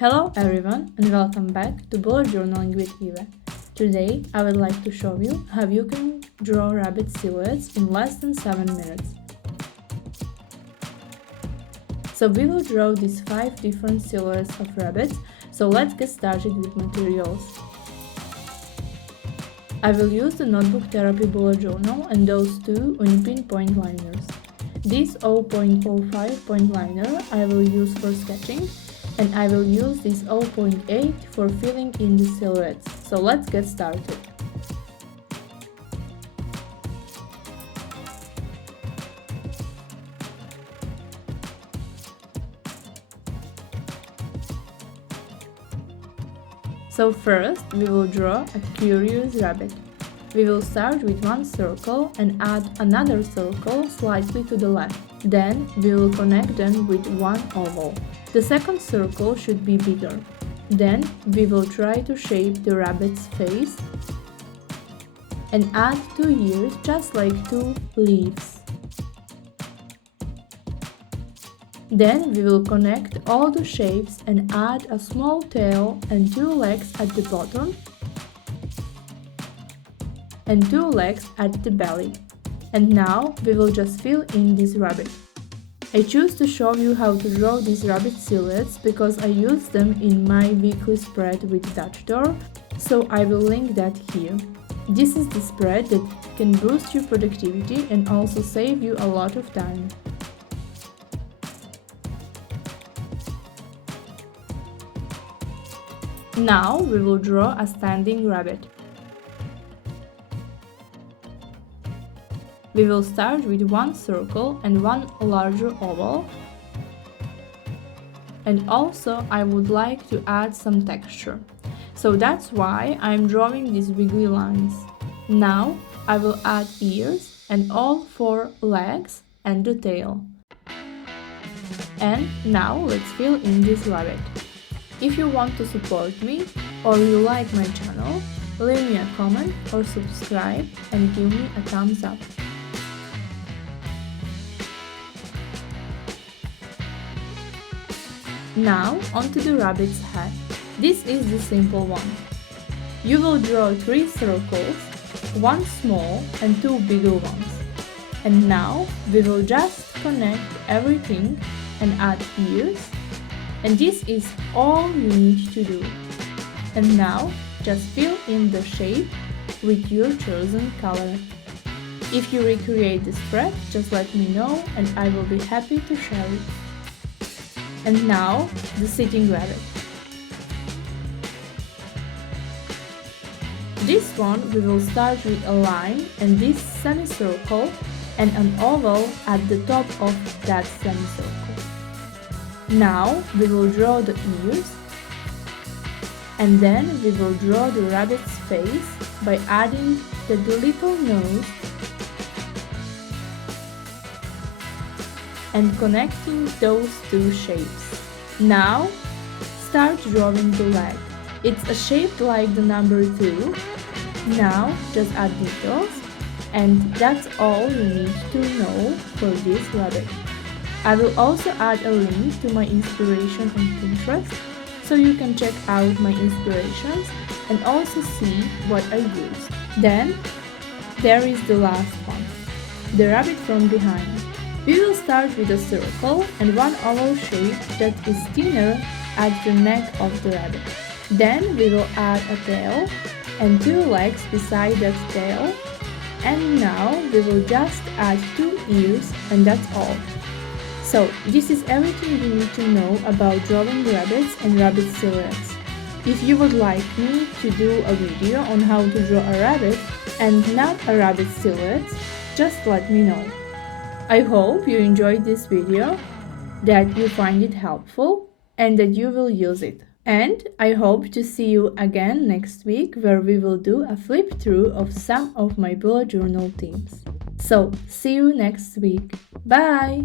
Hello everyone and welcome back to Bullet Journaling with Eva. Today I would like to show you how you can draw rabbit silhouettes in less than 7 minutes. So we will draw these 5 different silhouettes of rabbits, so let's get started with materials. I will use the Notebook Therapy Bullet Journal and those two UniPin point liners. This 0.05 point liner I will use for sketching, and I will use this 0.8 for filling in the silhouettes. So let's get started. So first we will draw a curious rabbit. We will start with one circle and add another circle slightly to the left. Then we will connect them with one oval. The second circle should be bigger. Then we will try to shape the rabbit's face and add 2 ears just like 2 leaves. Then we will connect all the shapes and add a small tail and 2 legs at the bottom and 2 legs at the belly. And now we will just fill in this rabbit. I choose to show you how to draw these rabbit silhouettes because I use them in my weekly spread with Dutch Door, so I will link that here. This is the spread that can boost your productivity and also save you a lot of time. Now we will draw a standing rabbit. We will start with one circle and one larger oval. And also I would like to add some texture. So that's why I'm drawing these wiggly lines. Now I will add ears and all 4 legs and the tail. And now let's fill in this rabbit. If you want to support me or you like my channel, leave me a comment or subscribe and give me a thumbs up. Now onto the rabbit's head. This is the simple one. You will draw 3 circles, 1 small and 2 bigger ones. And now we will just connect everything and add ears. And this is all you need to do. And now just fill in the shape with your chosen color. If you recreate the spread, just let me know and I will be happy to share it. And now the sitting rabbit. This one we will start with a line and this semicircle and an oval at the top of that semicircle. Now we will draw the ears and then we will draw the rabbit's face by adding the little nose and connecting those 2 shapes. Now start drawing the leg. It's a shape like the number 2. Now just add details and that's all you need to know for this rabbit. I will also add a link to my inspiration on Pinterest so you can check out my inspirations and also see what I used. Then there is the last one, the rabbit from behind. We will start with a circle and one oval shape that is thinner at the neck of the rabbit. Then we will add a tail and 2 legs beside that tail. And now we will just add 2 ears and that's all. So this is everything you need to know about drawing rabbits and rabbit silhouettes. If you would like me to do a video on how to draw a rabbit and not a rabbit silhouette, just let me know. I hope you enjoyed this video, that you find it helpful and that you will use it. And I hope to see you again next week where we will do a flip through of some of my bullet journal themes. So see you next week. Bye!